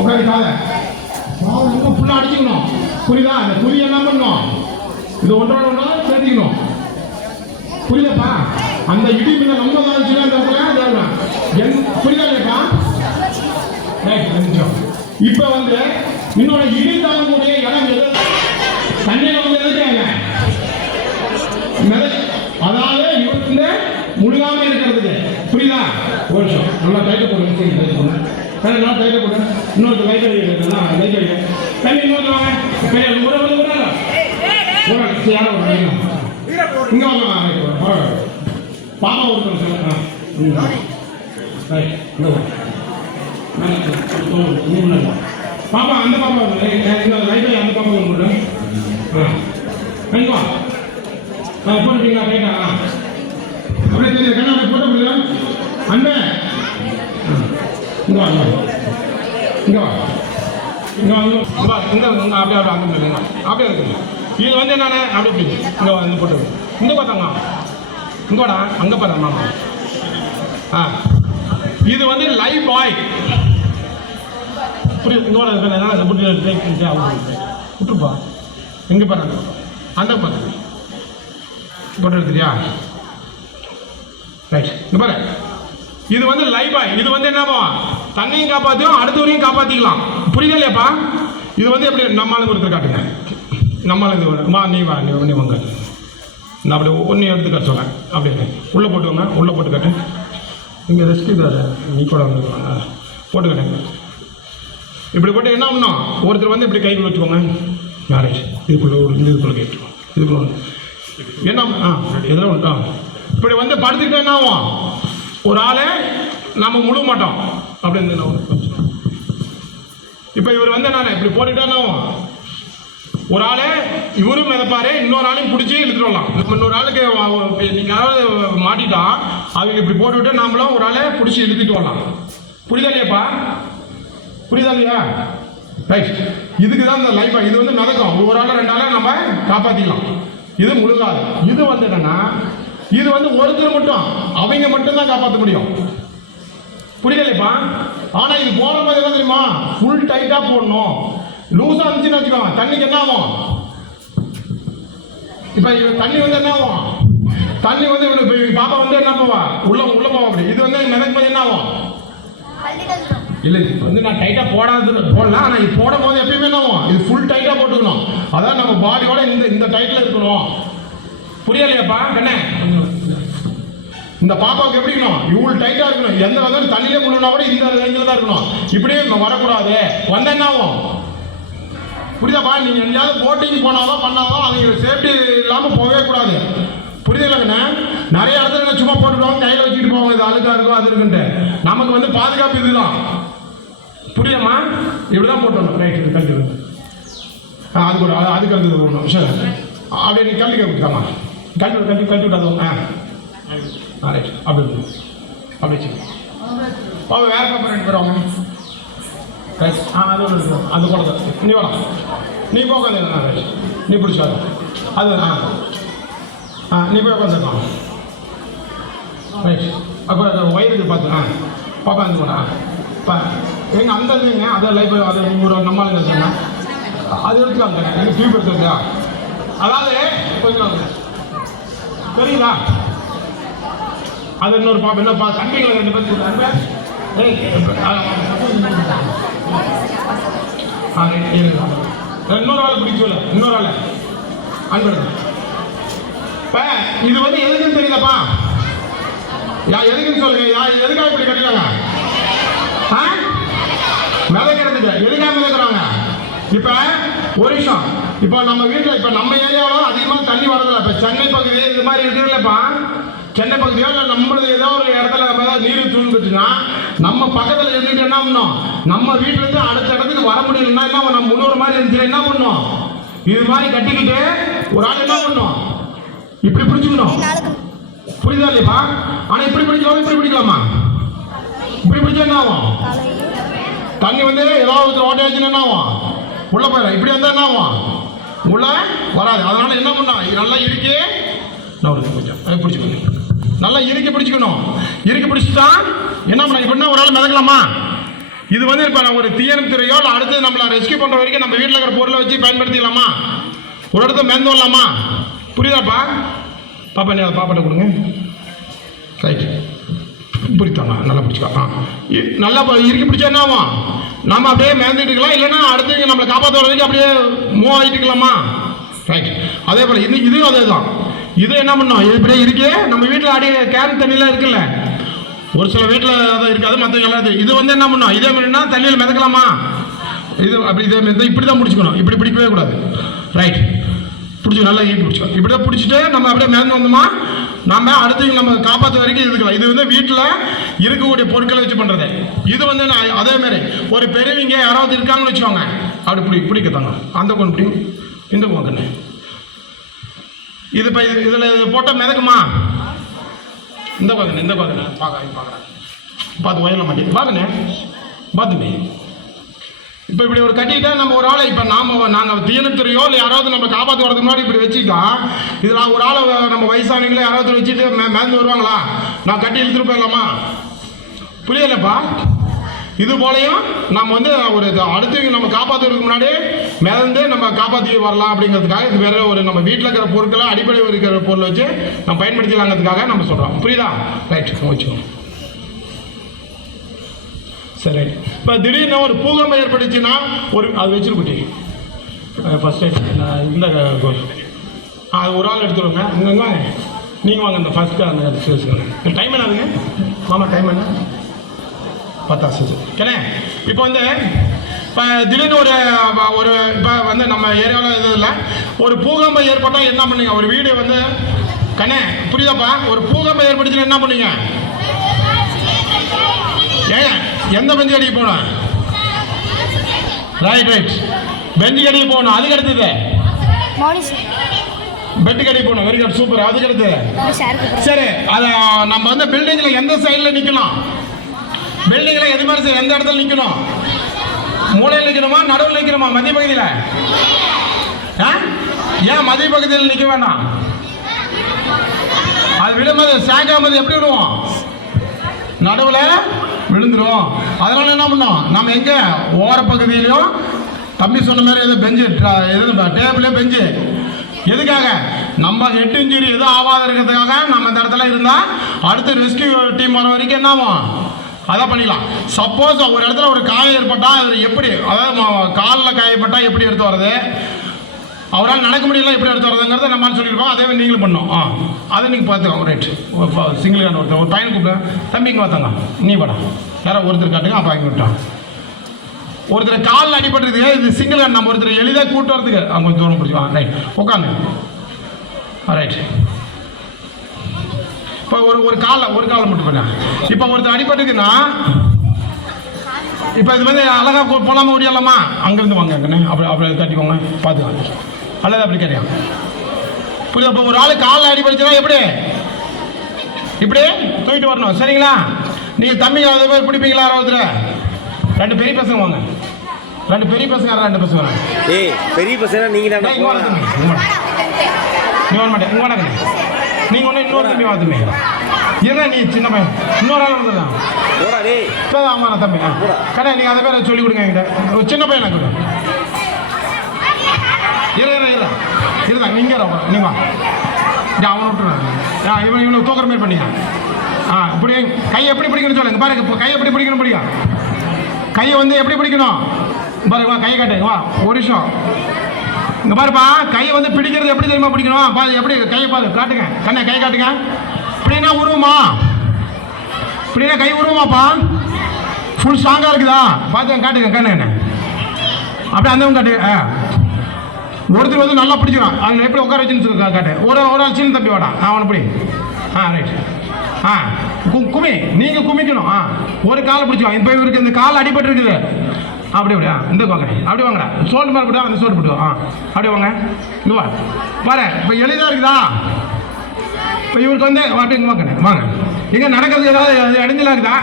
உட்காந்துக்காத ரொம்ப ஃபுல்லாக அடிச்சுக்கணும். புரியுதா? அந்த குறி என்ன பண்ணணும், இது ஒன்றோட ஒன்றா சேர்த்திக்கணும். புரியுதாப்பா? அந்த இடி மின்ன ரொம்ப நாளைச்சுன்னா அந்த புரியுதா இல்லைப்பா? இப்ப வந்து இன்னொரு இடி தாங்கக்கூடிய இடம் எது? தண்ணியில வந்து எதுக்காங்க? அதாவது இவருக்கு முழுகாம இருக்கிறதுக்கு. புரியுதா? ஒரு நிமிஷம் நல்லா டைட்ட போடுங்க. நல்லா டைட்ட போடுங்க. இன்னொரு லைட் அடிக்கிறதுனா லைட் அடிக்க தண்ணி இன்னொரு வாங்க. யாரோ இங்க வாங்க. பாப்பா ஒரு பாப்பா அந்த பாப்பா லைட்டை அந்த பாப்பா போட்டு வா போட்டுட்டீங்களா? ரைட்டா அப்படியே தெரியுது கண்ணா போட்ட முடியல. அண்ணே இங்க வா இங்க வா இங்க வா இங்க அப்படியே அப்படியே அங்கே அப்படியே இருக்குங்க. இது வந்து என்னண்ணே அப்படி இங்கே வந்து போட்டு இங்கே பார்த்தாங்க. இங்கே வாடா அங்கே பார்த்தாங்க மாமா. இது வந்து லைவ் பாய். புரியுது? இங்கே வாடா விட்டுருப்பா. எங்கே பாருங்க அந்த பார்த்து போட்டு எடுத்துட்டியா? ரைட். இங்கே பாரு, இது வந்து லைவ் பாய். இது வந்து என்னப்பா, தண்ணியும் காப்பாற்றியும் அடுத்தவரையும் காப்பாற்றிக்கலாம். புரியுதா இல்லையாப்பா? இது வந்து எப்படி நம்மளுக்கு ஒருத்தர் காட்டுங்க. நம்மளுக்கு வா நீ வா நீ வாங்க. நான் அப்படி ஒன்று எடுத்து கட்ட சொல்கிறேன். அப்படியே உள்ளே போட்டுக்கோங்க. உள்ளே போட்டு கட்டு. இங்கே ரெஸ்ட் இதாரு நீ கூட வந்துருவாங்க. போட்டுக்கிட்டேங்க. இப்படி போட்டு என்ன பண்ணணும், ஒருத்தர் வந்து இப்படி கைக்குள்ள வச்சுக்கோங்க. மேரேஜ் இதுக்குள்ளே ஒரு இதுக்குள்ளே கேட்டுருவோம். இதுக்குள்ள என்ன எதில் ஒன்று இப்படி வந்து படுத்துக்கிட்டே என்ன ஆகும், ஒரு ஆளை நம்ம முழு மாட்டோம். அப்படின்னு இப்போ இவர் வந்து நான் இப்படி போட்டுக்கிட்டே என்ன ஆகும், ஒரு ஆளே இவரும் மிதப்பாரு, இன்னொரு ஆளையும் பிடிச்சி இழுத்துட்டு வரலாம். இன்னொரு ஆளுக்கு யாராவது மாட்டிட்டா அவங்க இப்படி போட்டுவிட்டு நாமளும் ஒரு ஆளை பிடிச்சி இழுத்துட்டு வரலாம். புரியுதா இல்லையாப்பா? புரியுதா இல்லையா? ரைட். இதுக்கு தான் இந்த லைஃப். இது வந்து மிதக்கும். ஒரு ஆளை ரெண்டு ஆளை நம்ம காப்பாற்றிக்கலாம். இது முழுகாது. இது வந்து என்னன்னா, இது வந்து ஒருத்தர் மட்டும் அவங்க மட்டும்தான் காப்பாற்ற முடியும். புரியுதா இல்லையாப்பா? ஆனால் இது போகிற மாதிரி என்ன தெரியுமா, ஃபுல் டைட்டாக போடணும். லூஸாக இருந்துச்சுன்னு வச்சுக்கோங்க, தண்ணிக்கு என்ன ஆகும், இப்போ தண்ணி வந்து என்ன ஆகும், தண்ணி வந்து இப்போ பாப்பா வந்து என்ன போவா உள்ள போவா. அப்படி இது வந்து மிதக்கும் போது என்ன ஆகும், இல்லை வந்து நான் டைட்டாக போடலாம். ஆனால் இது போடும் போது எப்பயுமே என்ன ஆகும், இது ஃபுல் டைட்டாக போட்டுக்கணும். அதான் நம்ம பாடியோட இந்த டைட்டில் இருக்கணும். புரியலையாப்பா கண்ணே? இந்த பாப்பாவுக்கு எப்படி இருக்கணும், இவ்வளோ டைட்டாக இருக்கணும். எந்த வந்தாலும் தண்ணியிலே முழுனா கூட இந்த ரேஞ்சில் தான் இருக்கணும். இப்படியே வரக்கூடாது. வந்தால் என்ன ஆகும், புரியுதாப்பா? நீங்கள் எங்கேயாவது போட்டிங் போனாலும் பண்ணாலும் அவங்க சேஃப்டி இல்லாமல் போகவே கூடாது. புரியுதுல்லங்கண்ணே? நிறைய இடத்துல சும்மா போட்டுடுவாங்க, கையில் வச்சுட்டு போவாங்க. இது அழுக்காக இருக்கும் அது இருக்குன்ட்டு. நமக்கு வந்து பாதுகாப்பு இதுதான். புரியுதாம்மா? இப்படி தான் போட்டணும். ரைட். கல்வி அது கூட அதுக்கு அடுத்தது போடணும். சரி அப்படியே நீ கல்வி கொடுத்தாமா, கல்வி விட்டாதும். ரைட். அப்படி அப்படி வச்சு வேற பேப்பர் ரெண்டு பேர் வாங்க. அது ஒன்று இருக்கும். அது கூட நீ வேணாம், நீ போக நீ பிடிச்சாரு அது நீ போய் உட்காந்துருக்கான். ரைட். அப்போ வயிறுக்கு பார்த்து பாப்பா இருந்து போனா இப்போ எங்கள் அந்த இல்லைங்க அதை லைஃப் அது ஒரு நம்மளுங்க சொன்னேன். அது எடுத்துக்காங்க. எனக்கு டியூப் எடுத்துருக்கா. அதாவது கொஞ்சம் தெரியுதா, அது இன்னொரு பாப்பா இன்னொரு தம்பிங்களை ரெண்டு பேர் இன்னொரு ஆளை பிடிக்கல. இன்னொரு ஆளை அன்பு. இப்போ இது வந்து எதுக்குன்னு தெரியுதாப்பா? எதுக்குன்னு சொல்லுங்க. எதுக்காக இப்படி கட்டிடுறாங்க? மிதக்கிறதுக்கு. எதுக்காக மிதக்கிறாங்க? இப்போ ஒரு விஷயம், இப்போ நம்ம வீட்டில் இப்போ நம்ம ஏரியாவில் அதிகமாக தண்ணி வரதில்லை. இப்போ சென்னை பகுதி இது மாதிரி இருக்குதுல்லப்பா, சென்னை பகுதியோ இல்லை நம்மளது ஏதோ ஒரு இடத்துல நம்ம ஏதாவது நீர் சூழ்ந்துச்சுன்னா நம்ம பக்கத்தில் இருந்துட்டு என்ன பண்ணோம், நம்ம வீட்டிலேருந்து அடுத்த இடத்துக்கு வர முடியலன்னா என்ன பண்ணோம், முன்னூறு மாதிரி இருந்துச்சு என்ன பண்ணோம், இது மாதிரி கட்டிக்கிட்டு ஒரு ஆள் என்ன பண்ணோம், இப்படி பிடிச்சிக்கணும். புரியுதா இல்லையா? ஆனால் இப்படி பிடிக்கலாமா, இப்படி பிடிக்கலாமா? இப்படி பிடிச்சா என்ன ஆகும், தண்ணி வந்து ஏதாவது ஓட்டையாச்சுன்னா என்ன ஆகும், உள்ள போயிடும். இப்படி வந்தால் என்ன ஆகும், உள்ள வராது. அதனால என்ன பண்ணா, நல்லா இறுக்கி நான் ஒரு கொஞ்சம் பிடிச்சிக்கணும். நல்லா இறுக்கி பிடிச்சிக்கணும். இறுக்கி பிடிச்சிட்டா என்ன பண்ண, இப்படின்னா ஒரு ஆள் மிதக்கலாமா? இது வந்து இப்போ ஒரு தீயணைப்பு துறையோ இல்லை அடுத்து நம்மளை ரெஸ்கியூ பண்ணுற வரைக்கும் நம்ம வீட்டில் இருக்கிற பொருளை வச்சு பயன்படுத்திக்கலாமா? ஒரு இடத்த மேந்து வரலாமா? புரியுதாப்பா? பாப்பா நீ அதை பாப்பாட்ட கொடுங்க. ரைட், புரித்தாங்க, நல்லா பிடிச்சிக்கோ. நல்லா இறுக்கி பிடிச்சா என்ன ஆகும்? நம்ம அப்படியே மேந்துட்டு இருக்கலாம், இல்லைன்னா அடுத்து நம்மளை காப்பாற்ற வரைக்கும் அப்படியே மூவ் ஆகிட்டு இருக்கலாமா? ரைட். அதே போல் இதுவும் அதே தான். இது என்ன பண்ணோம்? இது இப்படியே இருக்கு. நம்ம வீட்டில் அடி கேன் தண்ணிலாம் இருக்குல்ல, ஒரு சில வீட்டில் அதை இருக்காது, மற்ற எல்லாத்தையும். இது வந்து என்ன பண்ணோம்? இதே மாதிரினா தண்ணியில் மிதக்கலாமா? இது அப்படி இதே மாதிரி இப்படி தான் பிடிச்சிக்கணும், இப்படி பிடிக்கவே கூடாது. ரைட், பிடிச்சி நல்லா ஈட்டு பிடிச்சிக்கணும். இப்படி தான் பிடிச்சிட்டு நம்ம அப்படியே மிதந்து வந்தோமா, நம்ம அடுத்து நம்ம காப்பாற்ற வரைக்கும் இருக்கலாம். இது வந்து வீட்டில் இருக்கக்கூடிய பொருட்களை வச்சு பண்ணுறது. இது வந்து அதே மாதிரி ஒரு பெரியவங்க யாராவது இருக்காங்கன்னு வச்சுக்கோங்க, அப்படி பிடிக்கத்தாங்க. அந்த கொண்டு பிடிக்கும், இந்த கொண்டு இது இப்போ இதில் போட்டால் மிதக்குமா? இந்த பார்க்கணும், இந்த பார்க்கணும், பார்க்குறேன் பார்த்து வயல மாட்டேன் பார்க்கணே பார்த்துமே. இப்போ இப்படி ஒரு கட்டிக்கிட்டா நம்ம ஒரு ஆளை இப்போ நாங்கள் தீயணைத்துறையோ இல்லை யாராவது நம்ம காப்பாற்றி வரதுக்கு முன்னாடி இப்படி வச்சுக்கிட்டா, இதில் ஒரு ஆளை நம்ம வயசானவங்களே யாராவது வச்சுட்டு மேந்து வருவாங்களா? நான் கட்டி இழுத்துட்டு போயிடலாமா? புரியலப்பா? இது போலையும் நம்ம வந்து ஒரு அடுத்து நம்ம காப்பாற்றுறதுக்கு முன்னாடி மிதந்து நம்ம காப்பாற்றி வரலாம் அப்படிங்கிறதுக்காக இது வேற ஒரு நம்ம வீட்டில் இருக்கிற பொருட்களை அடிப்படை இருக்கிற பொருளை வச்சு நம்ம பயன்படுத்திக்கலாங்கிறதுக்காக நம்ம சொல்கிறோம். புரியுதா? ரைட், வச்சுக்கோங்க. சரி, இப்போ திடீர்னு ஒரு பூகம்பம் ஏற்பட்டுச்சுன்னா அது வச்சுருக்குட்டி ஃபஸ்ட் இந்த அது ஒரு ஆள் எடுத்துருவோங்க. இங்கே வாங்க, நீங்கள் வாங்க, இந்த ஃபஸ்ட்டு அந்த வச்சுக்கோங்க. டைம் என்ன ஆகுதுங்க மாமா? டைம் என்ன? 10 ஓகேண்ணே. இப்போ வந்து இப்போ திடீர்னு ஒரு இப்போ வந்து நம்ம ஏரியாவில் இது இல்லை, ஒரு பூகம்பம் ஏற்பட்டால் என்ன பண்ணுங்க? ஒரு வீடு வந்து கண்ணே புரியுதாப்பா? ஒரு பூகம்பம் ஏற்பட்டுச்சுன்னா என்ன பண்ணுங்க? ஏங்க எந்த பெஞ்சு அடிக்க போகணும்? ரைட், பெஞ்சு கடிக்க போகணும். அதுக்கு அடுத்தது பெட்டு கடிக்க போகணும். Very good, super. அதுக்கு அடுத்தது சரி, அதை நம்ம வந்து பில்டிங்கில் எந்த சைடில் நிற்கணும்? பில்டிங்கில் எது மாதிரி எந்த இடத்துல நிற்கணும்? மூலையில் நிற்கணுமா, நடுவில் நிற்கணுமா, மத்திய பகுதியில்? ஏன் மத்திய பகுதியில் நிற்க வேண்டாம்? அது விடும்போது சாக்காமது எப்படி விடுவோம்? நடுவில் விழுந்துடும். அதனால என்ன பண்ணோம்? நம்ம எங்கே ஓரப்பகுதியிலையும் தம்பி சொன்ன மாதிரி எது பெஞ்சு டேபிளே பெஞ்சு எதுக்காக? நம்ம ஹெட் இன்ஜுரி எதுவும் ஆகாத இருக்கிறதுக்காக நம்ம இந்த இடத்துல இருந்தால் அடுத்து ரெஸ்கியூ டீம் வர வரைக்கும் என்ன ஆகும்? அதான் பண்ணிக்கலாம். சப்போஸ் ஒரு இடத்துல ஒரு காயம் ஏற்பட்டால் அது எப்படி, அதாவது காலில் காயப்பட்டால் எப்படி எடுத்து வர்றது, அவரால் நடக்க முடியல எப்படி எடுத்து வரதுங்கிறத நம்ம சொல்லியிருக்கோம். அதே மாதிரி நீங்களும் பண்ணோம். அதை நீங்கள் பார்த்துக்கோங்க. ரைட், சிங்கிள் கார்டு ஒருத்தர் ஒரு பையன் கூப்பிடுவேன், தம்பிங்க பார்த்தாங்க, நீ படா யாரோ ஒருத்தர் காட்டுங்க. அப்போ வாங்கி விட்டான். ஒருத்தர் காலில் அடிபட்டுருக்கு, இது சிங்கிள் கார்டு. நம்ம ஒருத்தர் எளிதாக கூட்டு வரதுக்கு அவங்க கொஞ்சம் தூரம் பிடிச்சிக்கலாம். ரைட், உட்காந்து. ரைட், இப்போ ஒரு காலை மட்டும் பண்ண. இப்போ ஒருத்தர் அடிபட்டுக்குன்னா இப்போ இது வந்து அழகாக போலாமா முடியலாமா? அங்கேருந்து வாங்க அங்கண்ணே, அப்படி கட்டிக்கோங்க, பார்த்துக்கோங்க. அல்லது அப்படி கிடையாது. புரியுது? இப்போ ஒரு ஆள் காலில் அடிபடுச்சுன்னா எப்படி இப்படி தூக்கிட்டு வரணும். சரிங்களா? நீங்கள் தம்பி அதே மாதிரி பிடிப்பீங்களா? ஒருத்தர் 2 பெரிய பசங்க வாங்க, 2 பெரிய பசங்க, 2 பசங்க வாங்க. பெரிய பசங்க நீங்கள் தான் நீ வர மாட்டேன், இங்கே வாங்க. நீங்கள் ஒன்று இன்னொரு தம்பி வாத்துமே இல்லை, நீ சின்ன பையன் இன்னொரு ஆள் வந்துடலாம். ஆமாம் தம்பி கடை நீங்கள் அதை பேர் சொல்லிக் கொடுங்க. என்கிட்ட ஒரு சின்ன பையன் கூட இருந்தாங்க. நீங்கள் நீங்கள் வா, அவனை விட்டுருவாங்க. இவனை தூக்குற மாதிரி பண்ணிங்க. இப்படி கை எப்படி பிடிக்கணும்னு சொல்லுங்க. பாருங்க, இப்போ கை எப்படி பிடிக்கணும்? பிடிக்கும் கையை வந்து எப்படி பிடிக்கணும் பாருங்க. கை காட்டுங்க, வா ஒரு நிமிஷம். இங்கே பாருப்பா, கையை வந்து பிடிக்கிறது எப்படி தெரியுமா பிடிக்கணும்? பாரு எப்படி கையை பாரு, காட்டுங்க கண்ணை, கை காட்டுங்க. இப்படின்னா உருவமா? இப்படின்னா கை உருவமாப்பா? ஃபுல் ஸ்ட்ராங்காக இருக்குதா? பார்த்து காட்டுங்க கண்ணு என்ன அப்படியே அந்த காட்டுங்க. ஒருத்தர் வந்து நல்லா பிடிச்சிடும். அதில் எப்படி உட்கார வச்சுன்னு சொல்லி காட்டு. ஒரு ஆள் சின்ன தம்பி வாடா, அவனை பிடி. ரைட். குமி, நீங்கள் குமிக்கணும். ஒரு காலை பிடிச்சிடும். இப்போ இவருக்கு இந்த கால் அடிபட்டு இருக்குது. அப்படி அப்படியா? இந்த வாங்க, அப்படி வாங்கடா. சோல்டு மேலே போட்டா அந்த சோல்டு போட்டுவோம். அப்படி வாங்க, இங்கே வா பாரு. இப்போ எளிதாக இருக்குதா? இப்போ இவருக்கு வந்து அப்படி இங்கே வாங்க, வாங்க. எங்கே நடக்கிறது ஏதாவது அடைஞ்சலாம் இருக்குதா?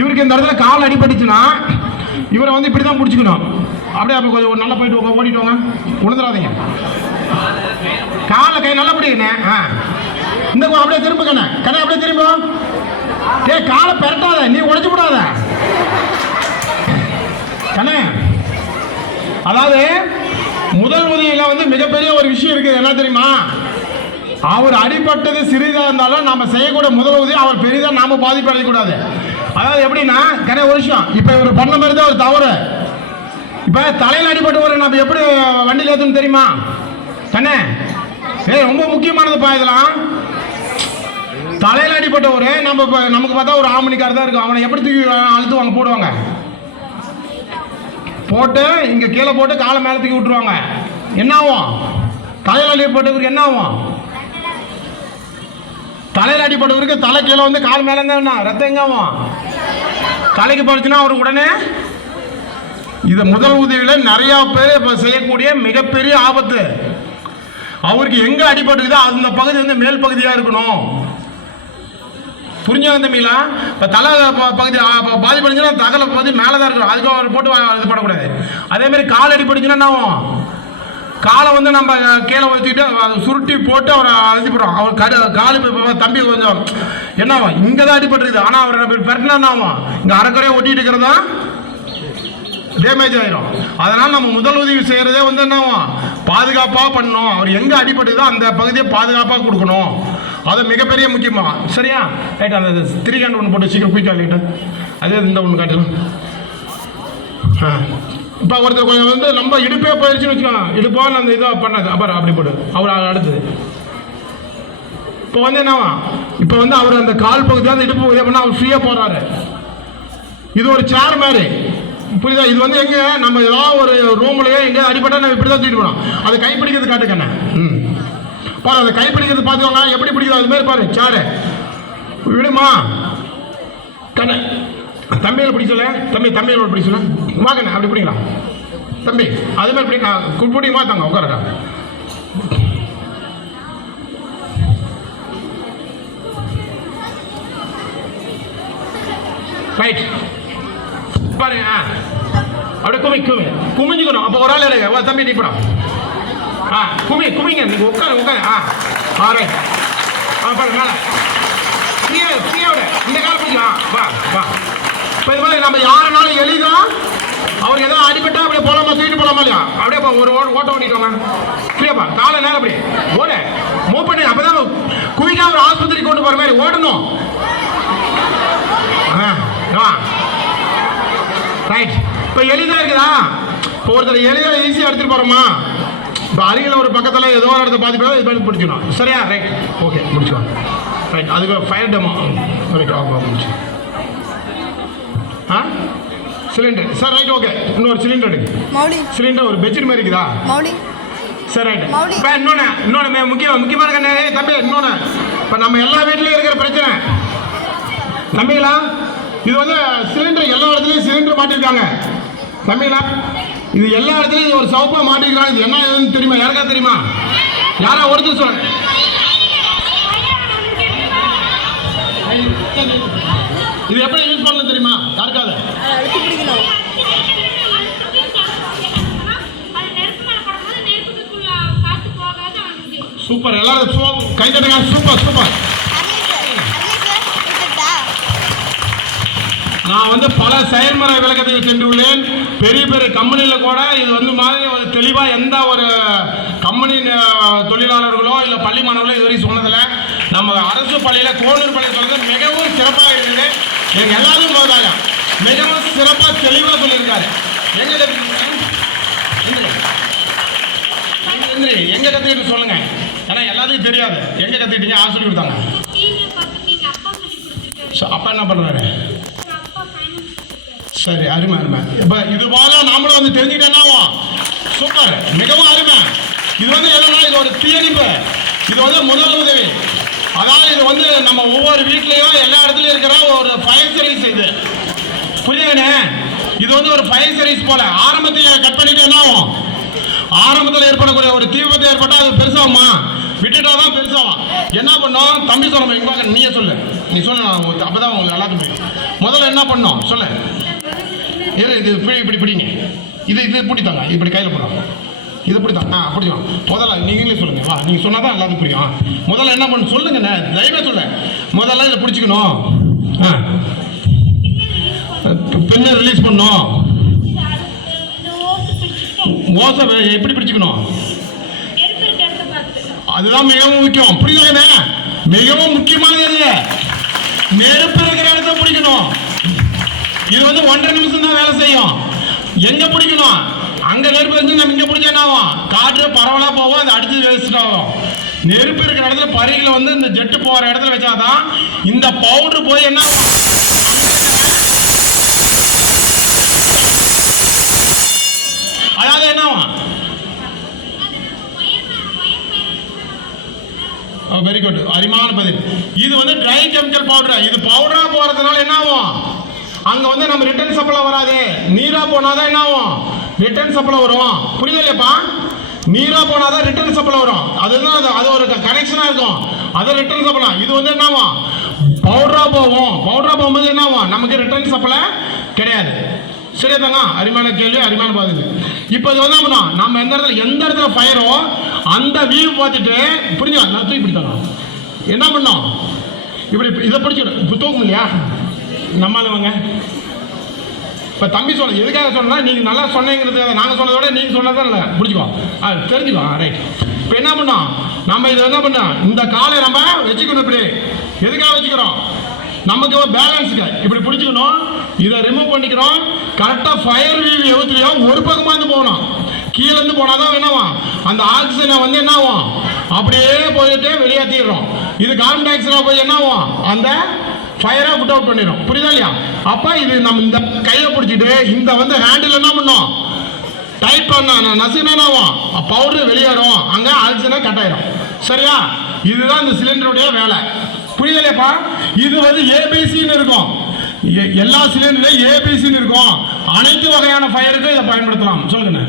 இவருக்கு இந்த இடத்துல கால் அடிபட்டுச்சுன்னா இவரை வந்து இப்படி தான் பிடிச்சிக்கணும். அப்படியே அப்போ கொஞ்சம் நல்லா போயிட்டு ஓடிட்டு வாங்க, உணர்ந்துடாதீங்க. காலை கை நல்லா பிடிக்கண்ணே. இந்த அப்படியே திரும்ப கண்ணே அப்படியே திரும்ப. காலை பெரட்டாத, நீ உடைச்சு விடாத. கண்ணே, அதாவது முதல் உதவியில வந்து மிகப்பெரிய ஒரு விஷயம் இருக்குது. என்ன தெரியுமா? அவர் அடிபட்டது சிறிதாக இருந்தாலும் நம்ம செய்யக்கூடிய முதல் உதவி அவர் பெரிதாக நாம பாதிப்பு அடையக்கூடாது. அதாவது எப்படின்னா, கண்ணே ஒரு விஷயம், இப்போ இவர் பண்ண மாதிரி தான் ஒரு தவறு. இப்போ தலையில் அடிபட்டவரை நம்ம எப்படி வண்டியில் ஏற்றணும் தெரியுமா கண்ணே? ரொம்ப முக்கியமானதுப்பா இதெல்லாம். தலையில் அடிபட்டவர் நமக்கு பார்த்தா ஒரு ஆமணிக்கார் தான் இருக்கும். அவனை எப்படி தூக்கி அழுத்துவாங்க, போடுவாங்க, போட்டு இங்கே கீழே போட்டு காலை மேலே தூக்கி விட்டுருவாங்க. என்ன ஆகும்? தலையில் அடிப்பட்டவருக்கு என்ன ஆகும்? தலையில் அடிப்பட்டவருக்கு தலை கீழே வந்து கால் மேலே இருந்தா ரத்தம் எங்க ஆகும்? தலைக்கு போச்சுன்னா அவர் உடனே இது முதல் உதவியில் நிறைய பேர் இப்போ செய்யக்கூடிய மிகப்பெரிய ஆபத்து. அவருக்கு எங்க அடிபட்டுக்குதோ அந்த பகுதி வந்து மேல் பகுதியாக இருக்கணும். புரிஞ்சா தம்பிங்களா? இப்போ தலை பகுதி பாதிப்படைஞ்சுன்னா தகலை பகுதி மேலே தான் இருக்கணும். அதுக்கு அவர் போட்டு இது பண்ணக்கூடாது. அதேமாதிரி கால் அடிபட்டுச்சுன்னா என்ன ஆகும்? காலை வந்து நம்ம கீழே வச்சுக்கிட்டு அதை சுருட்டி போட்டு அவரை அழுத்தி போடுறோம். அவர் காலு தம்பி கொஞ்சம் என்ன ஆகும்? இங்கே தான் அடிபட்டுருக்குது. ஆனால் அவர் பெருட்டினா என்ன ஆகும்? இங்கே அரைக்குறையாக ஒட்டிட்டு இருக்கிறதா டேமேஜ் ஆயிரும். அதனால் நம்ம முதல் உதவி செய்கிறதே வந்து என்ன ஆகும்? பாதுகாப்பாக பண்ணணும். அவர் எங்கே அடிபட்டுதோ அந்த பகுதியை பாதுகாப்பாக கொடுக்கணும். அது மிகப்பெரிய முக்கியமாக. சரியா? ரைட். அந்த 3 ஹேண்ட் ஒன்று போட்டு சீக்கிரம் குயிக்காக லைட்டு அதே இந்த ஒன்று காட்டலாம். இப்போ ஒருத்தர் கொஞ்சம் வந்து நம்ம இடுப்பே போயிடுச்சுன்னு வச்சுக்கோங்க, இடுப்பால் அந்த இதாக பண்ணாது அப்புறம் அப்படி போட்டு அவர் அடுத்தது. இப்போ வந்து என்னவா, இப்போ வந்து அவர் அந்த கால் பகுதி அந்த இடுப்பு பகுதியை பண்ணால் அவர் ஃப்ரீயாக போகிறாரு. இது ஒரு சேர் மாதிரி, புரியுதா? இது வந்து எங்கே நம்ம ஏதாவது ஒரு ரூம்லையோ எங்கேயோ அடிப்பட்டா நம்ம இப்படி தான் தூக்கிட்டு போனோம். அதை கைப்பிடிக்கிறது காட்டுக்கண்ணே. பாரு, அதை கைப்பிடிக்கிறது பார்த்துக்கோங்க எப்படி பிடிக்குது. அது மாதிரி பாரு, சேரு விடுமா கண்ணே. தம்பியில் பிடிச்சல தம்பியோட பிடிச்சல வாங்கண்ணே, அப்படி பிடிக்கலாம் தம்பி. அது மாதிரி பிடிக்குமா தாங்க உட்காரக்கா. ரைட். பாருங்க, அப்படியே குமிஞ்சுக்கணும். அப்போ ஒரு ஆள் எடுங்க. தம்பி நிப்படா. குமிங்க நீங்க உட்காரு. ரைட். பாருங்க மேலே ஃப்ரீயோட இந்த காலம் பிடிக்கலாம். வா. இப்போ இது மாதிரி நம்ம யாருனாலும் எளிதாக அவர் ஏதோ அடிபட்டா அப்படியே போகலாமா, தூக்கிட்டு போகலாமா இல்லையா? அப்படியே ஒரு ஓட்ட ஓட்டிட்டோங்க. ஃப்ரீயாப்பா காலை நேரம் அப்படி மூவ் பண்ணி அப்போ தான் குயிக்காக ஒரு ஆஸ்பத்திரிக்கு கொண்டு போகிற மாதிரி ஓடணும். ரைட். இப்போ எளிதாக இருக்குதா? இப்போ ஒருத்தர் எளிதாக ஈஸியாக எடுத்துகிட்டு போகிறோமா? இப்போ அருகில் ஒரு பக்கத்தில் ஏதோ ஒரு இடத்த பார்த்துட்டு இது மாதிரி பிடிச்சிக்கணும். சரியா? ரைட். ஓகே, முடிச்சுக்கோங்க. ரைட். அதுக்கு ஃபயர் டெமோ ரைட். முடிச்சு சிலிண்டர் சார். ரைட். ஓகே, இன்னொரு சிலிண்டர் எடுக்கு. சிலிண்டர் ஒரு பெட்ஷீட் மாதிரி இருக்குதா? சரி, ரைட். இப்போ இன்னொன்று முக்கியமான கண்ணே தம்பி. இன்னொன்று, இப்போ நம்ம எல்லா வீட்லேயும் இருக்கிற பிரச்சனை தம்பிங்களா, இது வந்து சிலிண்டர் எல்லா இடத்துலையும் சிலிண்டர் மாட்டிருக்காங்க தம்பிங்களா. இது எல்லா இடத்துலையும் இது ஒரு சவுப்பாக மாட்டிருக்காங்க. இது என்ன ஏதுன்னு தெரியுமா? யாருக்கா தெரியுமா? யாரா ஒருத்தர் சொல்லுங்க. இது எப்படி யூஸ் பண்ணணும் தெரியுமா? யாருக்காவது சூப்பர். எல்லாரும் கை தட்டுங்க. சூப்பர். நான் வந்து பல செயல்முறை விளக்கத்துக்கு சென்றுள்ளேன். பெரிய கம்பெனியில் கூட இது வந்து மாதிரி ஒரு தெளிவாக எந்த ஒரு கம்பெனி தொழிலாளர்களோ இல்லை பள்ளி மாணவர்களோ இதுவரை சொன்னதில்லை. நம்ம அரசு பள்ளியில் கோனூர் பள்ளியில் சொன்னது மிகவும் சிறப்பாக இருக்குது. எங்கள் எல்லாரும் போதாங்க மிகவும் சிறப்பாக தெளிவாக சொல்லியிருக்காரு. எங்கே கற்றுக்கிட்டு சொல்லுங்கள். ஏன்னா எல்லாத்துக்கும் தெரியாது. எங்கே கற்றுக்கிட்டீங்க? சொல்லி கொடுத்தாங்க. அப்பா என்ன பண்ணுறாரு? சரி, அருமை. இப்போ இது போல நாமளும் வந்து தெரிஞ்சுக்கிட்டேன்னா சூப்பர், மிகவும் அருமை. இது வந்து என்னன்னா, இது ஒரு தீயணைப்பு, இது வந்து முதல் உதவி. அதாவது இது வந்து நம்ம ஒவ்வொரு வீட்லேயும் எல்லா இடத்துலையும் இருக்கிற ஒரு ஃபயர் சர்வீஸ். இது புரியுதுண்ணே? இது வந்து ஒரு ஃபயர் சர்வீஸ் போல. ஆரம்பத்தில் கட் பண்ணிட்டு என்ன ஆகும்? ஆரம்பத்தில் ஏற்படக்கூடிய ஒரு தீ விபத்து ஏற்பட்டால் அது பெருசாகுமா? விட்டுட்டா தான் பெருசாகும். என்ன பண்ணோம்? தம்பி சொல்லணும். இங்கே நீயே சொல்லு. நீ சொல்லு, அப்போ தான் உங்களுக்கு எல்லாத்துக்கும் முதல்ல என்ன பண்ணோம் சொல்லு. இது இப்படி பிடிங்க. இது பிடித்தாங்க. இப்படி கையில் போடுறாங்க. இது பிடித்தாங்க. பிடிக்கும். முதல்ல நீங்களே சொல்லுங்க. வா, நீங்கள் சொன்னால் தான் எல்லாத்துக்கும் பிடிக்கும். முதல்ல என்ன பண்ணணும் சொல்லுங்கண்ணே, தைரியமாக சொல்ல. முதல்ல இதை பிடிச்சிக்கணும். பின்ன ரிலீஸ் பண்ணணும். ஓசை எப்படி பிடிச்சுக்கணும்? அதுதான் மிகவும் முக்கியம். புரியுதாங்க? மிகவும் முக்கியமானது எது? நெருப்பு இருக்கிற இடத்த பிடிக்கணும். இது வந்து 1.5 நிமிஷம் தான் வேலை செய்யும். எங்க பிடிக்கணும்? அங்க நெருப்பு இருந்து நம்ம இங்க பிடிச்சா என்ன ஆகும்? காற்று பரவலா போவோம், அது அடிச்சு வேஸ்ட் ஆகும். நெருப்பு இருக்கிற இடத்துல பரிகளை வந்து இந்த ஜெட்டு போற இடத்துல வச்சாதான் இந்த பவுடர் போய் என்ன ஆகும்? அதாவது என்ன ஆகும்? வெரி குட், அருமையான பதில். இது வந்து ட்ரை கெமிக்கல் பவுடர். இது பவுடரா போறதுனால என்ன ஆகும்? அங்க வந்து நம்ம ரிட்டர்ன் சப்ளை வராது. நீரா போனாதான் என்ன ஆகும்? ரிட்டர்ன் சப்ளை வரும். புரியுது இல்லையாப்பா? நீரா போனாதான் ரிட்டர்ன் சப்ளை வரும். அதுதான் அது ஒரு கனெக்ஷனா இருக்கும். அது ரிட்டர்ன் சப்ளை. இது வந்து என்ன ஆகும்? பவுடரா போகும். பவுடரா போகும்போது என்ன ஆகும்? நமக்கு ரிட்டர்ன் சப்ளை கிடையாது. சரியா தாங்க? அருமையான கேள்வி, அருமையான பதில். இப்போ இது வந்து நம்ம எந்த இடத்துல ஃபயரோ அந்த வியூ பார்த்துட்டு புரிஞ்சா நான் தூக்கி பிடித்தாங்க என்ன பண்ணோம்? இப்படி இதை பிடிச்சிடும். இப்போ தூக்கும் இல்லையா நம்மளுவங்க? இப்போ தம்பி சொல்ல எதுக்காக சொன்னா நீங்கள் நல்லா சொன்னீங்கிறது. நாங்கள் சொன்னதை விட நீங்கள் சொன்னதான் இல்லை. பிடிச்சிக்கோ, தெரிஞ்சுக்கோ. ரைட். இப்போ என்ன பண்ணோம்? நம்ம இதை என்ன பண்ணோம்? இந்த காலை நம்ம வச்சுக்கணும். இப்படி எதுக்காக வச்சுக்கிறோம்? நமக்கு பேலன்ஸுக்கு இப்படி பிடிச்சிக்கணும். இதை ரிமூவ் பண்ணிக்கிறோம். கரெக்டாக ஃபயர் வியூ எவ்வளோ ஒரு பக்கமாக இருந்து போகணும். கீழே இருந்து போனாதான் என்னவா அந்த ஆக்சிஜனை வந்து என்ன ஆகும்? அப்படியே போயிட்டு வெளியேற்றிடுறோம். இது கார்பன் டை ஆக்சைடாக போய் என்ன ஆகும்? அந்த ஃபயரை புட் அவுட் பண்ணிடும். புரியுதா இல்லையா? அப்போ இது நம்ம இந்த கையை பிடிச்சிட்டு இந்த வந்து ஹேண்டில் என்ன பண்ணோம்? டைட் பண்ண நசுனா என்ன ஆகும்? பவுடர் வெளியேறும். அங்கே ஆக்சிஜனை கட் ஆயிடும். சரியா? இதுதான் இந்த சிலிண்டருடைய வேலை. புரியுதலையாப்பா? இது வந்து ஏபிசின்னு இருக்கும். எல்லா சிலிண்டரும் ஏபிசின்னு இருக்கும். அனைத்து வகையான ஃபயருக்கு இதை பயன்படுத்தலாம். சொல்லுங்க.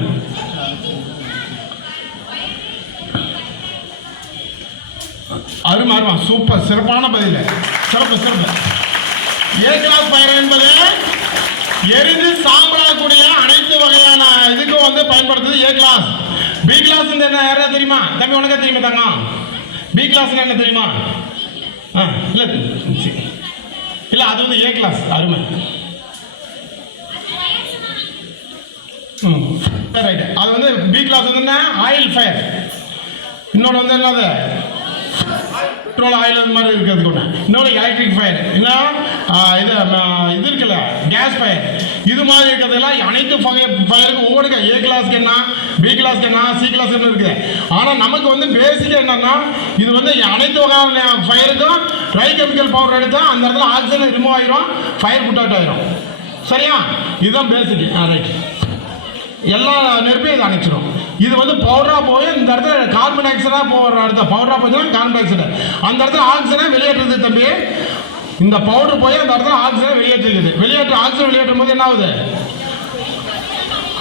அருமை, சூப்பர், சிறப்பான பதில். சிறப்பு. ஏ கிளாஸ் ஃபயர் என்பது எரிந்து சாம்பலாகக்கூடிய அனைத்து வகையான இதுக்கும் வந்து பயன்படுத்துது ஏ கிளாஸ். பி கிளாஸ் என்ன யாராவது தெரியுமா? தம்பி உனக்கே தெரியுமா தாங்க? பி கிளாஸ் என்ன தெரியுமா? இல்ல அது வந்து ஏ கிளாஸ். அருமை. ரைட். அது வந்து பி கிளாஸ் வந்து என்ன? Oil fire. இன்னொன்று வந்து என்னது? பெட்ரோல் ஆயில் மாதிரி இருக்கிறது ஒன்று. இன்னொன்று எலக்ட்ரிக் ஃபயர். இன்னும் இது இருக்குல்ல கேஸ் ஃபயர். இது மாதிரி இருக்கிறதெல்லாம் அனைத்து ஃபயருக்கு ஒவ்வொரு ஏ கிளாஸ்க்கு என்ன, பி கிளாஸ்க்கு என்ன, சி கிளாஸ் என்ன இருக்குது. ஆனால் நமக்கு வந்து பேசிக்காக என்னன்னா இது வந்து அனைத்து வகையான ஃபயருக்கும் ட்ரை கெமிக்கல் பவுடர் எடுத்தால் அந்த இடத்துல ஆக்சிஜன் ரிமூவ் ஆகிரும், ஃபயர் புட் அவுட் ஆகிரும். சரியா? இதுதான் பேசிக். ரைட். எல்லா நெருப்பையும் இது அணைச்சிடும். இது வந்து பவுடரா போய் இந்த இடத்துல கார்பன் டை ஆக்சைடா போகிற இடத்துல பவுடரா போச்சுன்னா கார்பன் டை ஆக்சைடு அந்த இடத்துல ஆக்சிஜனை வெளியேற்றுது. தம்பி இந்த பவுடர் போய் அந்த இடத்துல ஆக்சிஜனை வெளியேற்றுது. ஆக்சிஜன் வெளியேற்றும் போது என்ன ஆகுது?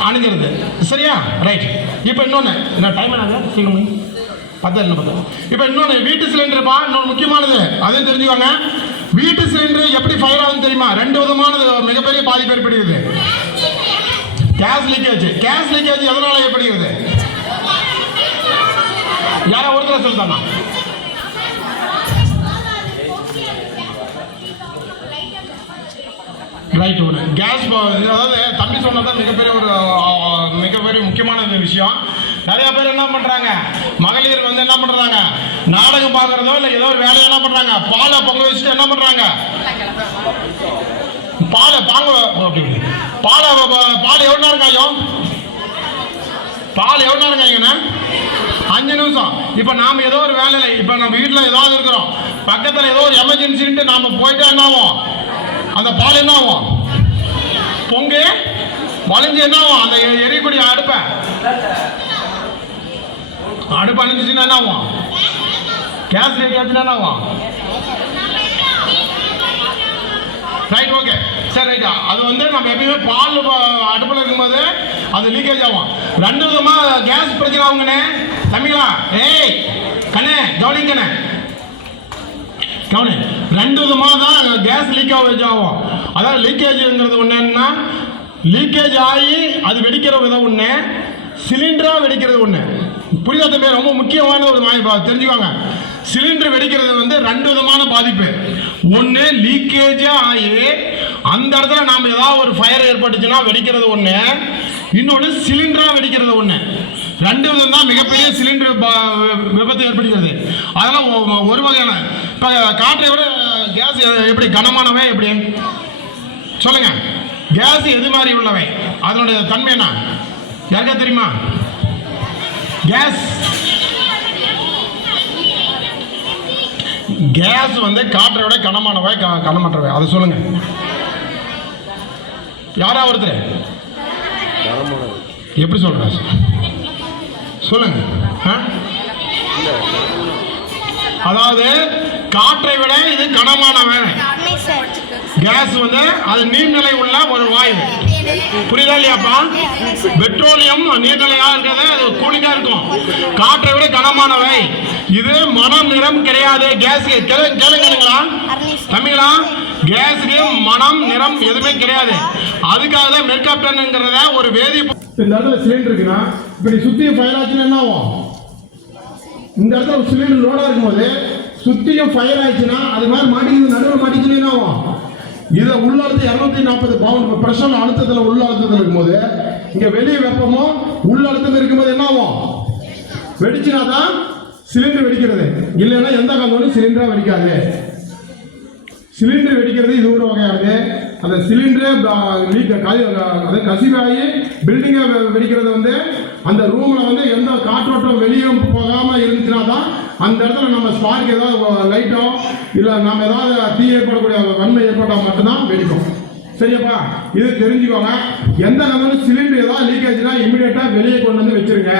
அணைஞ்சிருது. சரியா? ரைட். இப்போ இன்னொன்று என்ன டைம் என்ன சீக்கிரம் 10. இப்போ இன்னொன்று வீட்டு சிலிண்டர்ப்பா. இன்னொன்று முக்கியமானது அதையும் தெரிஞ்சுக்கோங்க. வீட்டு சிலிண்டர் எப்படி ஃபயர் ஆகுதுன்னு தெரியுமா? 2 விதமானது மிகப்பெரிய பாதிப்பு ஏற்படுகிறது. கேஸ் லீக்கேஜ் எதனால ஏற்படுகிறது? யாரா ஒருத்தர சொல்லுதாங்க? ரைட். ஒரு கேஸ் அதாவது தம்பி சொன்னதான் மிகப்பெரிய முக்கியமான விஷயம். நிறைய பேர் என்ன பண்றாங்க? மகளிர் வந்து என்ன பண்றாங்க? நாடகம் பார்க்கறதோ இல்லை ஏதோ ஒரு வேலையை என்ன பண்றாங்க? பாலை பொங்க வச்சுட்டு என்ன பண்றாங்க? பால் எவ்வளோ நேரம் காயும்? பால் எவ்வளோ நேரம் காய்ங்கண்ணா? 5 நிமிஷம். இப்போ நாம் ஏதோ ஒரு வேலையில் இப்போ நம்ம வீட்டில் ஏதாவது இருக்கிறோம், பக்கத்தில் ஏதோ ஒரு எமர்ஜென்சின்ட்டு நாம் போயிட்டா என்ன ஆகும்? அந்த பால் என்ன ஆகும்? பொங்கு வளைஞ்சு என்ன ஆகும்? அந்த எரியக்கூடிய அடுப்பை அணைஞ்சிச்சுன்னா என்ன ஆகும்? கேஸ் லீக்கேஜ்னா என்ன ஆகும்? ரைட். ஓகே. சரி ரைட்டா. அது வந்து நம்ம எப்பயுமே பால் அடுப்பில் இருக்கும்போது அது லீக்கேஜ் ஆகும். 2 விதமாக கேஸ் பிரச்சனை ஆகுங்கண்ணே. தம்பிங்களா ஏய் கண்ணே கவனிங்கண்ணே கவனி. 2 விதமாக தான் கேஸ் லீக்கேஜ் ஆகும். அதாவது லீக்கேஜுங்கிறது ஒன்று என்னன்னா லீக்கேஜ் ஆகி அது வெடிக்கிற விதம் ஒன்று, சிலிண்டராக வெடிக்கிறது ஒன்று. புரியுதா தம்பி? ரொம்ப முக்கியமான ஒரு தெரிஞ்சுக்கோங்க. சிலிண்டர் வெடிக்கிறது வந்து 2 விதமான பாதிப்பு. ஒன்று லீக்கேஜா ஆகி அந்த இடத்துல நாம் ஏதாவது ஒரு ஃபயர் ஏற்பட்டுச்சுன்னா வெடிக்கிறது ஒன்று. இன்னொன்று சிலிண்டரா வெடிக்கிறது ஒன்று. ரெண்டு விதம் தான் மிகப்பெரிய சிலிண்டர் விபத்து ஏற்படுகிறது. அதெல்லாம் ஒரு வகையான. இப்போ காற்றை விட கேஸ் எப்படி கனமானவை எப்படி சொல்லுங்க? கேஸ் எது மாதிரி உள்ளவை? அதனுடைய தன்மை என்ன யாருக்கா தெரியுமா? கேஸ் வந்து காற்றை விட கனமானவை கனமற்றவை. அதை சொல்லுங்க யாரா ஒருத்தர் எப்படி சொல்ற சொல்லுங்க. அதாவது காற்றை விட இது கனமானவை. கேஸ் வந்து அது நீர்நிலை உள்ள ஒரு வாயு. புரியுதா இல்லையாப்பா? பெட்ரோலியம் நீர்நிலையா இருக்கிறது, அது கூலிங்கா இருக்கும். காற்றை விட கனமானவை. இது மனம் நிறம் கிடையாது. கேஸ் கேளுங்களா தம்பிங்களா? கேஸுக்கு மனம் நிறம் எதுவுமே கிடையாது. அதுக்காக தான் மெர்காப்டன்ங்கிறத ஒரு வேதி. இந்த இடத்துல சிலிண்டர் இருக்குன்னா இப்படி சுத்தி ஃபயர் ஆச்சுன்னா என்ன ஆகும்? இந்த இடத்துல ஒரு சிலிண்டர் லோடா இருக்கும்போது சுத்தியும் ஃபயர் ஆயிடுச்சுன்னா அது மாதிரி மாட்டிக்கிது, நடுவில் மாட்டிச்சுன்னா என்ன ஆகும்? இதை உள்ளழுத்து 240 பவுண்ட் பிரஷர் அழுத்தத்தில் உள்ள அழுத்தத்தில் இருக்கும்போது இங்க வெளியே வெப்பமும் உள்ள அழுத்தம் இருக்கும்போது என்ன ஆகும்? வெடிச்சுனா தான் சிலிண்டர் வெடிக்கிறது. இல்லைன்னா எந்த காலத்தோடு சிலிண்டரா வெடிக்காது. சிலிண்டர் வெடிக்கிறது இது ஒரு வகையானது. அந்த சிலிண்டர் கசிவாகி பில்டிங்கை வெடிக்கிறது வந்து அந்த ரூம்ல வந்து எந்த காற்றோட்டம் வெளியே போகாம இருந்துச்சுன்னா தான் அந்த இடத்துல நம்ம ஸ்பார்க் ஏதாவது லைட்டோ இல்லை நம்ம ஏதாவது தீ ஏற்படக்கூடிய வன்மை ஏற்பட்டால் மட்டும்தான் வெடிக்கும். சரியாப்பா? இது தெரிஞ்சுக்கோங்க. எந்த காலத்துல சிலிண்டர் ஏதாவது லீக் ஆச்சுன்னா இமீடியட்டா வெளியே கொண்டு வந்து வச்சிருங்க.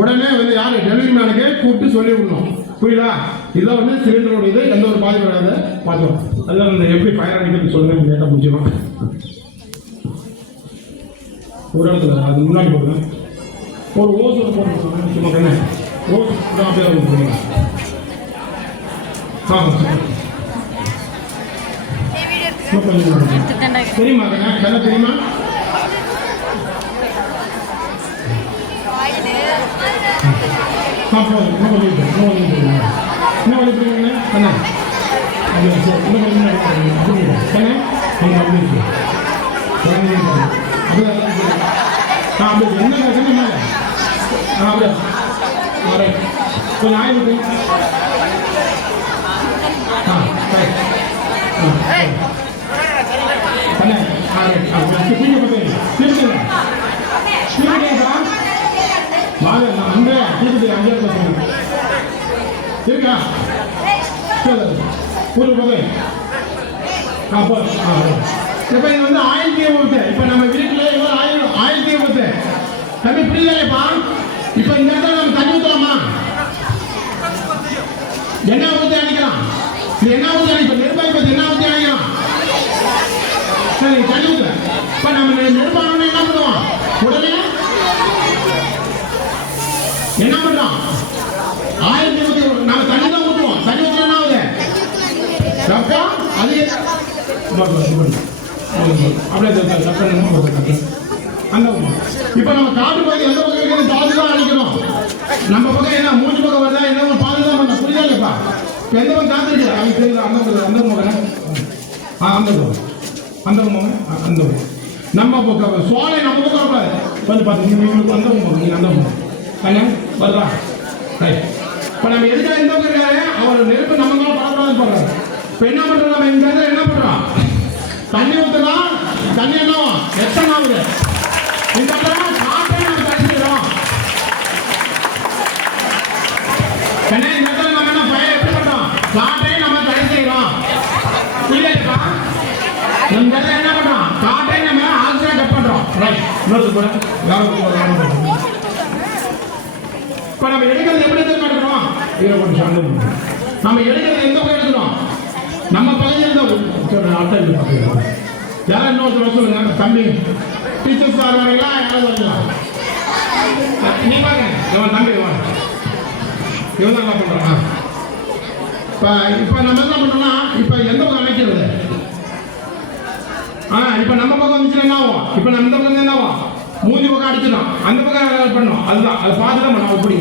உடனே வந்து யாரு டெலிவரி மேனுக்கு கூப்பிட்டு சொல்லி விடணும். புரியுதா? இதான் வந்து சிலிண்டரோட இது. எந்த ஒரு பாதிப்பு கிடையாது. பார்த்தோம் அதெல்லாம் இந்த எப்படி ஃபயர் அடிக்கிறது சொல்லுங்க. லேட்டாக முடிச்சுக்கலாம். ஒரு இடத்துல அது முன்னாடி போடுங்க. ஒரு ஓஸ் ஒரு போட்டு சும்மா கண்ணே ஓஸ் அப்படியே போடுங்க. தெரியுமா கண்ணா தெரியுமா? இருக்கா இப்ப இது வந்து ஆயில் தீ விபத்து. இப்ப நம்ம வீட்டுல ஆயில் தீ விபத்து தண்ணி புரியலையப்பா? இப்ப இந்த இடத்துல நம்ம தண்ணி ஊற்றலாமா? என்ன ஊற்றி அணைக்கலாம்? இது என்ன ஊற்றி அணைக்க? நெருப்பாய் பத்தி என்ன ஊற்றி அணைக்கலாம்? சரி தண்ணி ஊற்ற. இப்ப நம்ம நெருப்பானோன்னு என்ன பண்ணுவோம்? உடனே என்ன பண்றோம்? ஆயில் தீ விபத்து நம்ம தண்ணி தான் ஊற்றுவோம். தண்ணி ஊற்ற என்ன ஆகுது? ரப்பா அது இப்ப நம்ம காட்டு பகுதி எந்த பக்கம் இருக்கிறது பார்த்து தான் அழிக்கணும். நம்ம பக்கம் என்ன மூச்சு பக்கம் வருதா என்ன பார்த்து தான் பண்ண. புரியுதா இல்லப்பா? எந்த பக்கம் காத்து இருக்கு அவங்க தெரியுது. அந்த பக்கம் அந்த பக்கம் அந்த பக்கம் அந்த பக்கம் நம்ம பக்கம் சோலை நம்ம பக்கம் வரக்கூடாது. வந்து பார்த்து அந்த பக்கம் நீங்க அந்த பக்கம் கல்யாணம் வருதா? ரைட். இப்ப நம்ம எதுக்காக எந்த பக்கம் இருக்காரு? அவர் நெருப்பு நம்ம தான் படக்கூடாதுன்னு போடுறாரு. இப்ப என்ன பண்றோம்? நம்ம இந்த இடத்துல என்ன பண்றோம்? தண்ணி ஊத்துனா தண்ணி என்ன எத்தனை ஆகுது? இந்த இடத்துல காற்றை நம்ம தடுத்துக்கிறோம். இந்த இடத்துல நம்ம என்ன பயிர் எப்படி பண்றோம்? காற்றை நம்ம தடுத்துக்கிறோம். புரியுதா? இந்த இடத்துல என்ன பண்றோம்? காற்றை நம்ம ஆக்சிஜன் கட் பண்றோம். ரைட். இப்ப நம்ம எடுக்கிறது எப்படி எடுத்துக்கிறோம்? நம்ம எடுக்கிறது எந்த பக்கம் எடுக்கிறோம்? நம்ம பகுதியில் தான் யாரும் இன்னொருத்தர் சொல்லுங்க. தம்பி டீச்சர்ஸ் சார் வரீங்களா? யாரும் வரலாம். நீ வாங்க. இவன் தம்பி வாங்க. இவன் தான் என்ன பண்றான்? இப்ப நம்ம என்ன பண்றோம்னா இப்ப எந்த பக்கம் அணைக்கிறது? இப்ப நம்ம பக்கம் வந்துச்சுன்னா என்ன ஆகும்? இப்ப நம்ம இந்த பக்கம் என்ன ஆகும்? மூஞ்சி பக்கம் அடிச்சிடும். அந்த பக்கம் பண்ணணும். அதுதான் அதை பார்த்து தான் பண்ணணும். எப்படி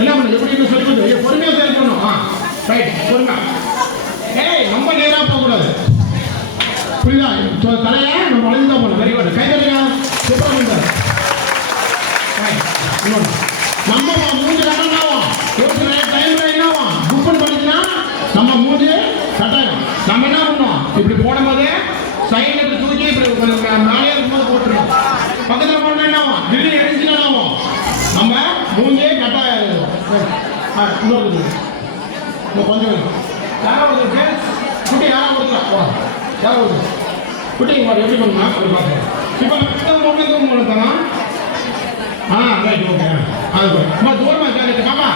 என்ன பண்ணு எப்படி சொல்லி கொடுத்து பொறுமையா செயல் பண்ணணும். ரைட். பொறுமை. ரொம்ப நேரா போகக்கூடாது. புரியுதா? தலையை நம்ம வளைஞ்சுதான் போகணும். Very good. கை தட்டுங்க. சூப்பரா இன்னொரு கொஞ்சம் யாராவது ஒரு குட்டி யாராவது கொடுக்கலாம் யாராவது ஒரு குட்டி எப்படி பண்ணுமா ஒரு பார்க்கலாம் இப்போ நான் மொபைல் கொடுத்தனா ரைட் ஓகே அது தூரமாக கேட்டு பாப்பா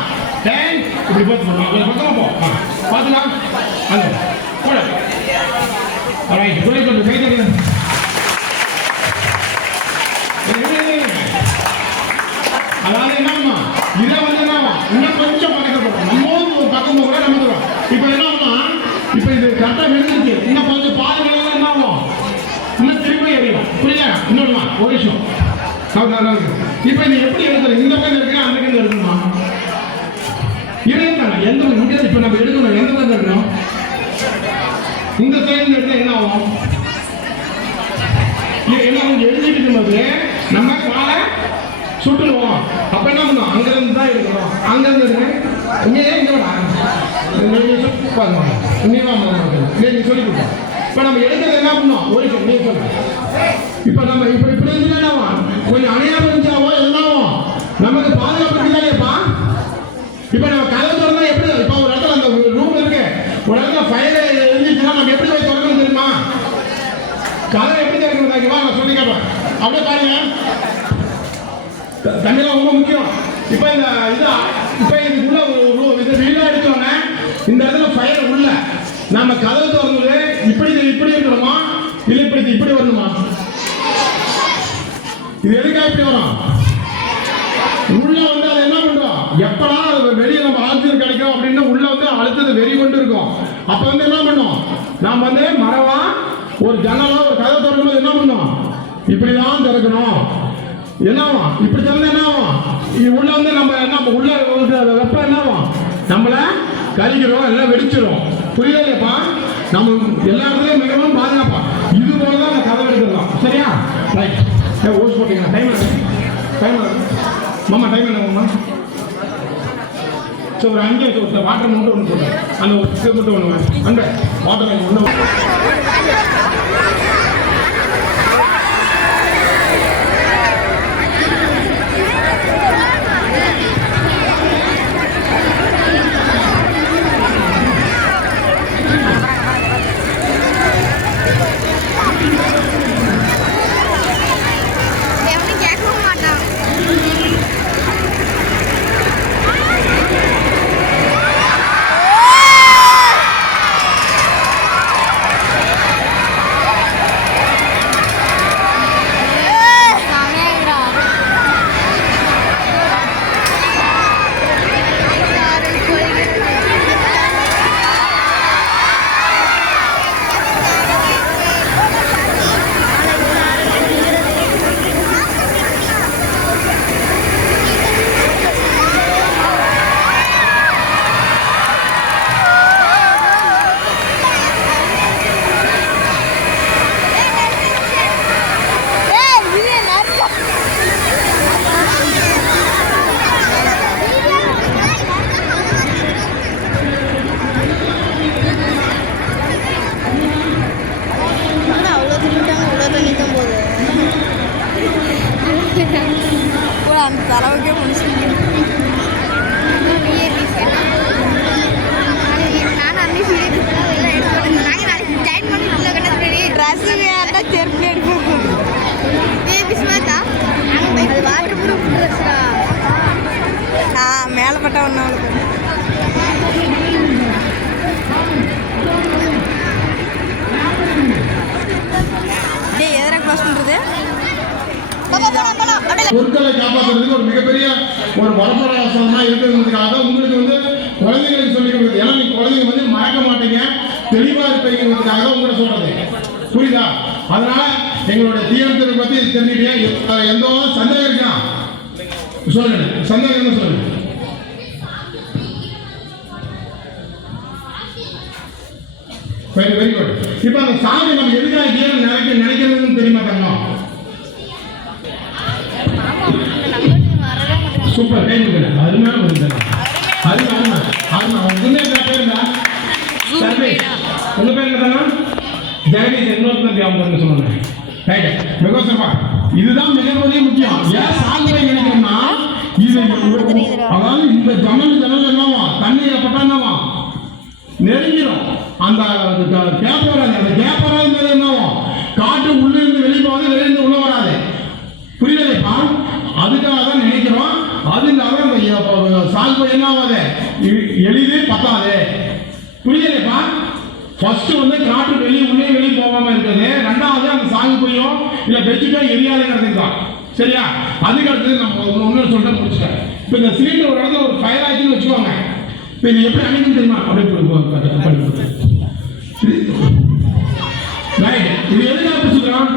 டேன் இப்படி பார்த்து போடலாம் பக்கமாக போ பார்த்துக்கலாம் அந்த போட ரைட் சொல்லி கொண்டு கை தருங்க அதாவது என்னம்மா இதை வந்து என்னவா இன்னும் கொஞ்சம் பக்கத்தில் நம்ம ஒரு பக்கம் கூட நம்ம இப்போ என்னம்மா இப்போ இது கரெக்டாக விழுந்துருக்கு இன்னும் கொஞ்சம் பாதுகாப்பு என்ன ஆகும் இன்னும் திரும்ப எறியும் புரியுதா இன்னொன்றுமா ஒரு விஷயம் இப்போ இது எப்படி எடுக்கணும் இந்த பக்கம் இருக்கு அந்த பக்கம் இருக்கணுமா இருக்கணும் எந்த இங்கே இப்போ நம்ம எடுக்கணும் எந்த பக்கம் இருக்கணும் இந்த சைடு எடுத்தால் என்ன ஆகும் என்ன கொஞ்சம் எழுதிட்டு இருக்கும்போது நம்ம காலை சுட்டுடுவோம் அப்ப என்ன பண்ணுவோம் அங்கிருந்து தான் இருக்கணும் அங்கிருந்து இருக்கு இங்கே நீ சொல்லி கொடுப்போம் இப்ப நம்ம எடுக்கிறது என்ன பண்ணோம் ஒரு நீ சொல்ல இப்ப நம்ம இப்ப இப்படி இருந்து என்னவா கொஞ்சம் அணையாம இருந்தாவோ என்னாவும் நமக்கு பாதுகாப்பு இல்லையப்பா இப்ப நம்ம கதை திறந்தா எப்படி இப்ப ஒரு இடத்துல அந்த ரூம் இருக்கு ஒரு இடத்துல ஃபயர் எழுதிச்சுன்னா நம்ம எப்படி போய் திறக்கணும் தெரியுமா கதை எப்படி திறக்கணும் நான் சொல்லி கேட்பேன் அப்படியே பாருங்க தண்ணிலாம் ரொம்ப முக்கியம் இப்போ இந்த இப்போ இதுக்குள்ள இது வீடாக அடித்தோன்னே இந்த இடத்துல ஃபயர் உள்ள நம்ம கதவு திறந்து இப்படி இருக்கணுமா இல்லை இப்படி வரணுமா இது எதுக்காக இப்படி வரும் உள்ள வந்து அதை என்ன பண்ணுறோம் எப்படா வெளியே நம்ம ஆக்சிஜன் கிடைக்கும் அப்படின்னு உள்ள வந்து அழுத்தது வெறி கொண்டு இருக்கும் அப்போ வந்து என்ன பண்ணோம் நாம் வந்து மரவா ஒரு ஜன்னலா ஒரு கதவை திறக்கும்போது என்ன பண்ணோம் இப்படிதான் திறக்கணும் என்னவா இப்படி திறந்தா என்னவா இது உள்ள வந்து நம்ம என்ன உள்ள வெப்பம் என்னவா நம்மள கரிக்கிறோம் எல்லாம் வெடிச்சிடும் புரியல இல்லையாப்பா நம்ம எல்லா இடத்துலயும் மிகவும் பாதுகாப்பா இது போலதான் அந்த கதவை எடுத்துடலாம் சரியா ரைட் ஓஸ் போட்டீங்களா டைம் மாமா டைம் என்ன மாமா ஸோ ஒரு 5 வாட்டர் மட்டும் ஒன்று போட்டேன் அந்த ஒரு மட்டும் ஒன்று அந்த வாட்டர் ஒன்று அந்த அளவுக்கே முடிச்சுங்க நானும் அம்மி ஜாயின் பண்ணி ட்ரெஸ் வேற செருப்பு எடுக்கணும் பிஸ்மாத்தா அது வாட்டர் ப்ரூஃப் ட்ரெஸ்ஸா மேலே பட்ட ஒன்று எதிராக க்ளோஸ் பண்ணுறது பொருட்களை காப்பாற்றுறதுக்கு ஒரு மிகப்பெரிய ஒரு வரப்பிரசாதமா இருக்கிறதுக்காக உங்களுக்கு வந்து குழந்தைங்களுக்கு சொல்லிக் கொடுக்குறது ஏன்னா நீங்க குழந்தைங்க வந்து மறக்க மாட்டீங்க தெளிவா இருப்பீங்கிறதுக்காக உங்களை சொல்றது புரியுதா அதனால எங்களுடைய தீவிரத்தை பத்தி தெரிஞ்சுக்கிட்டீங்க எந்த சந்தேகம் இருக்கா சொல்லுங்க சந்தேகம் சொல்லுங்க வெரி குட் இப்போ அந்த சாமி நம்ம எதுக்காக நினைக்கிறதுன்னு தெரியுமா தங்கம் சூப்பர் டைம் இருக்கு அருமையான ஒரு அருமை உங்க பேருந்தா உங்க பேர் என்னதானா ஜெகதீஷ் இன்னொருத்தன் அவங்க சொன்னாங்க ரைட் மிக சிறப்பா இதுதான் மிகப்பெரிய முக்கியம் ஏன் சால்வை நினைக்கிறோம்னா இது அதாவது இந்த ஜன்னல் என்னவா தண்ணியை பட்டா என்னவா நெருங்கிடும். அந்த கேப் வராது. அந்த கேப் வராது என்னவோ காற்று உள்ள இருந்து வெளியே போகாது, வெளியிருந்து உள்ள வராது. புரியலைப்பா? அதுக்காக தான் நினைக்கிறோம். அதுக்காக அந்த சால்பை என்ன ஆகாது, எளிதில் பத்தாது. புரியலைப்பா? ஃபர்ஸ்ட் வந்து காற்று உள்ளே வெளியே போகாம இருக்குது. ரெண்டாவது அந்த சாகு போயும் இல்ல பெட்ஷீட்டோ எரியாதுங்கிறது தான். சரியா? அதுக்கு அடுத்தது நம்ம ஒன்னு சொல்லிட்டு முடிச்சிட்டேன். இப்போ இந்த சிலிண்டர் ஒரு இடத்துல ஒரு ஃபயர் ஆச்சுன்னு வச்சுக்கோங்க. இப்போ இது எப்படி அணைக்கும் தெரியுமா? அப்படியே ரைட். இது எதுக்காக அப்படி சுத்துறோம்?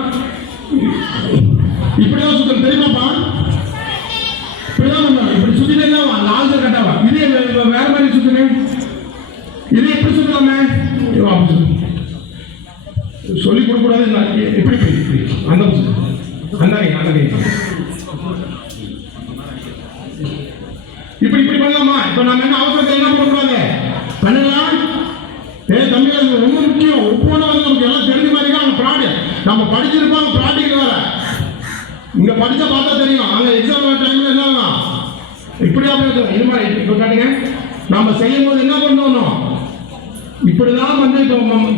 இப்படிதான் சுத்தம் தெரியுமாப்பா? இப்படிதான் பண்ணுவோம். இப்படி சுத்திட்டே தான் அந்த ஆல்சர் கட்டாவா. இதே வேற மாதிரி சுத்துனேன். இது எப்படி சுத்தலாமே சொல்லி கொடுக்க கூடாது. எப்படி அந்த இப்படி இப்படி பண்ணலாமா? இப்ப நம்ம என்ன அவசரத்தை என்ன பண்ணக்கூடாது பண்ணலாம். தம்பி அது ரொம்ப முக்கியம். ஒவ்வொன்றும் வந்து நமக்கு எல்லாம் தெரிஞ்ச மாதிரி தான். ப்ராடி நம்ம படிச்சிருப்போம். ப்ராக்டிக்கல் வேற இங்க படிச்சா பார்த்தா தெரியும். அங்க எக்ஸாம் டைம்ல என்ன இப்படியா பேசுறோம். இது மாதிரி இப்ப காட்டுங்க. நம்ம செய்யும் போது என்ன பண்ணணும்? இப்படிதான் வந்து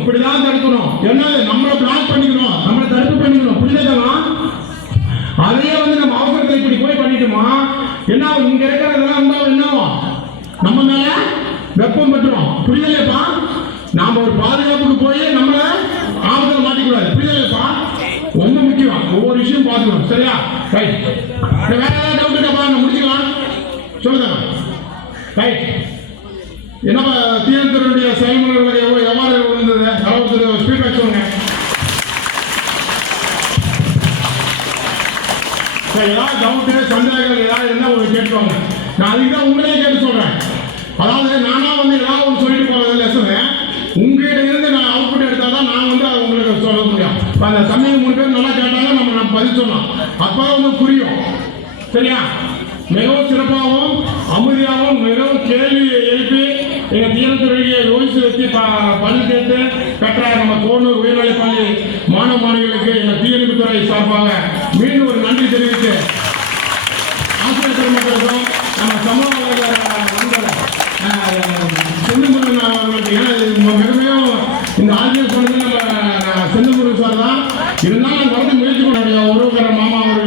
இப்படிதான் தடுக்கணும். என்ன நம்மளை பிளாக் பண்ணிக்கணும், நம்மளை தடுப்பு பண்ணிக்கணும். புரியுதா? அதையே வந்து நம்ம அவசரத்தை இப்படி போய் பண்ணிட்டோமா என்ன இங்க இருக்கிறதெல்லாம் இருந்தாலும் என்னவோ நம்ம மேல வெப்பம் பெற்றுரும். புரியலையப்பா? நாம ஒரு பாதுகாப்புக்கு போய் நம்மள ஆபத்தில் மாட்டிக்கூடாது. புரியலையப்பா? ரொம்ப முக்கியம். ஒவ்வொரு விஷயம் பார்த்துக்கணும். சரியா? ரைட். வேற ஏதாவது டவுட் இருக்கப்பா? முடிச்சுக்கலாம். சொல்லுங்க. ரைட். என்னப்பா தீயணைத்துறையுடைய செயல்முறைகளை எவ்வாறு இருந்தது? அளவு ஸ்பீட்பேக் சொல்லுங்க. ஏதாவது டவுட்டு சந்தேகங்கள் ஏதாவது இருந்தால் ஒரு கேட்டுவாங்க. நான் அதுக்கு தான் உங்களே கேட்டு சொல்றேன். அதாவது நானா வந்து ஏதாவது ஒன்று சொல்லிட்டு போறது லெசனு உங்ககிட்ட இருந்து நான் அவுட்புட் எடுத்தாதான் நான் வந்து அதை உங்களுக்கு சொல்ல முடியும். அந்த சமயம் 3 பேர் நல்லா கேட்டாங்க, நம்ம பதில் சொன்னோம். அப்பதான் வந்து புரியும். சரியா? மிகவும் சிறப்பாகவும் அமைதியாகவும் மிகவும் கேள்வி எழுப்பி எங்க தீயணைத்துறையை யோசிச்சு வச்சு பதில் கேட்டு பெற்ற நம்ம கோனூர் உயர்நிலைப் பள்ளி மாணவ மாணவிகளுக்கு எங்க தீயணைப்புத்துறை சார்பாக மீண்டும்